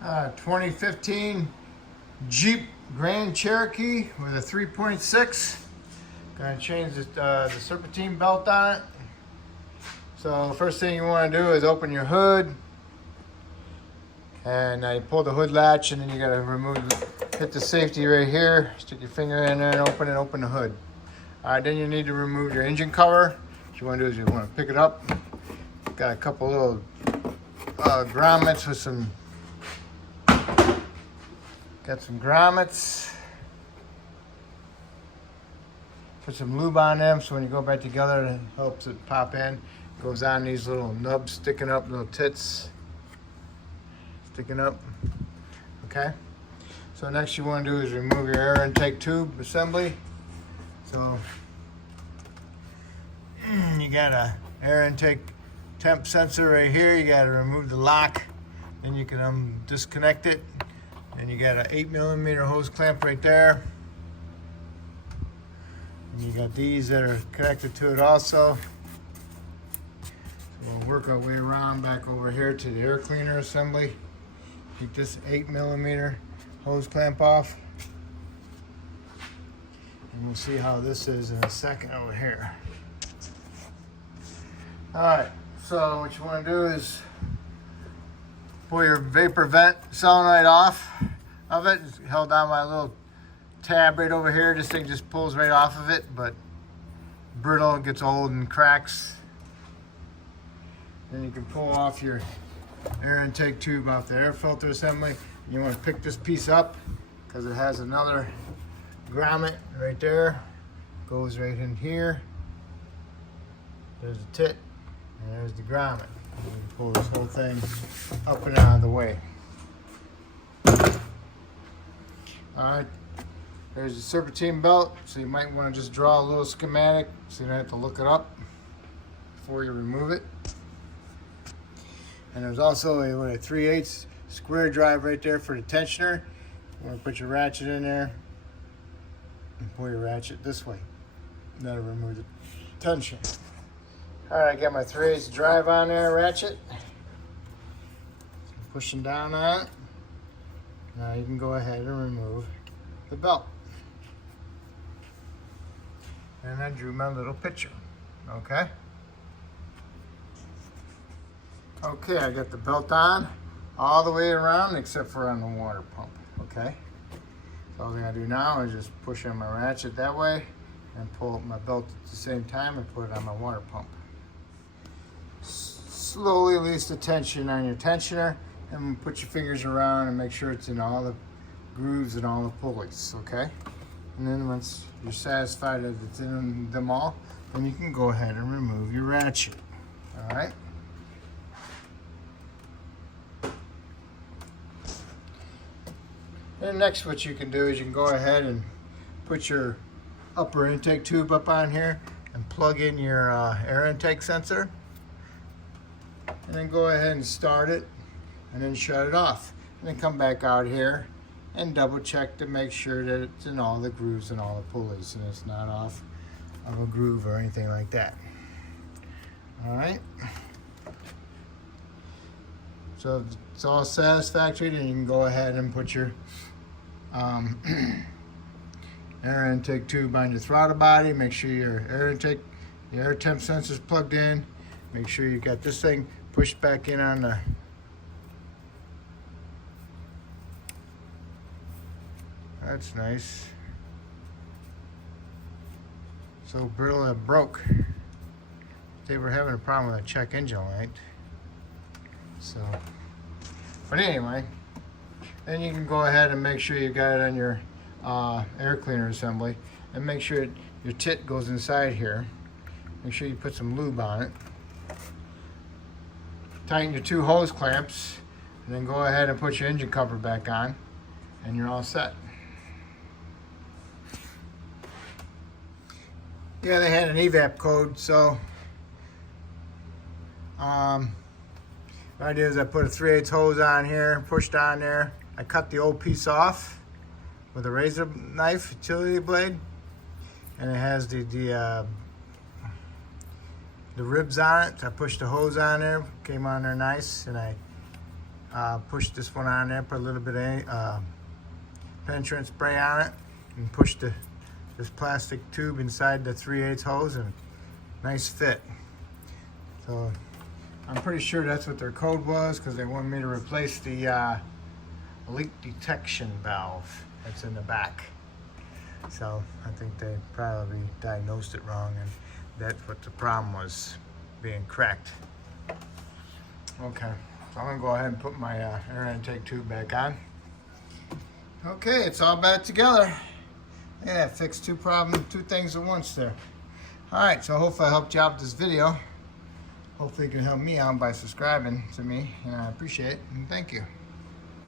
2015 Jeep Grand Cherokee with a 3.6. Gonna change the Serpentine belt on it. So first thing you want to do is open your hood, and you pull the hood latch, and then you gotta hit the safety right here. Stick your finger in there and open the hood. Then you need to remove your engine cover. What you want to do is you want to pick it up. Got a couple little grommets with some. Got some grommets. Put some lube on them so when you go back together, it helps it pop in. Goes on these little nubs sticking up, little tits sticking up. Okay. So next you want to do is remove your air intake tube assembly. So you got a air intake temp sensor right here. You got to remove the lock. Then you can disconnect it. And you got an 8mm hose clamp right there. And you got these that are connected to it also. So we'll work our way around back over here to the air cleaner assembly. Take this 8mm hose clamp off. And we'll see how this is in a second over here. Alright, so what you want to do is pull your vapor vent solenoid off of it. It's held down by a little tab right over here. This thing just pulls right off of it, but brittle, it gets old and cracks. Then you can pull off your air intake tube off the air filter assembly. You want to pick this piece up because it has another grommet right there. Goes right in here. There's the tit, and there's the grommet. You can pull this whole thing up and out of the way. Alright, there's the Serpentine belt, so you might want to just draw a little schematic so you don't have to look it up before you remove it. And there's also a 3/8 square drive right there for the tensioner. You want to put your ratchet in there and pull your ratchet this way. That'll remove the tension. Alright, I got my 3/8 drive on there, ratchet. Pushing down on it. Now you can go ahead and remove the belt. And I drew my little picture. Okay? Okay, I got the belt on all the way around except for on the water pump. Okay? So all I gotta do now is just push on my ratchet that way and pull up my belt at the same time and put it on my water pump. Slowly release the tension on your tensioner and put your fingers around and make sure it's in all the grooves and all the pulleys, okay? And then once you're satisfied that it's in them all, then you can go ahead and remove your ratchet, all right? And next what you can do is you can go ahead and put your upper intake tube up on here and plug in your air intake sensor. And then go ahead and start it and then shut it off. And then come back out here and double check to make sure that it's in all the grooves and all the pulleys and it's not off of a groove or anything like that. Alright. So if it's all satisfactory, then you can go ahead and put your air intake tube on your throttle body. Make sure your air temp sensor is plugged in. Make sure you got this thing pushed back in on the that's nice. So brittle it broke. They were having a problem with a check engine light. So, but anyway, then you can go ahead and make sure you got it on your air cleaner assembly, and make sure your tit goes inside here. Make sure you put some lube on it. Tighten your 2 hose clamps, and then go ahead and put your engine cover back on, and you're all set. Yeah, they had an Evap code, so the idea is I put a 3/8 hose on here, pushed on there. I cut the old piece off with a razor knife, utility blade, and it has the ribs on it. So I pushed the hose on there, came on there nice, and I push this one on there, put a little bit of penetrant spray on it, and push this plastic tube inside the 3/8 hose, and nice fit. So I'm pretty sure that's what their code was, because they wanted me to replace the leak detection valve that's in the back. So I think they probably diagnosed it wrong, and that's what the problem was, being cracked. Okay, so I'm gonna go ahead and put my air intake tube back on. Okay, it's all back together. Yeah, fixed two things at once there. All right, so hopefully I helped you out with this video. Hopefully you can help me out by subscribing to me, and I appreciate it, and thank you.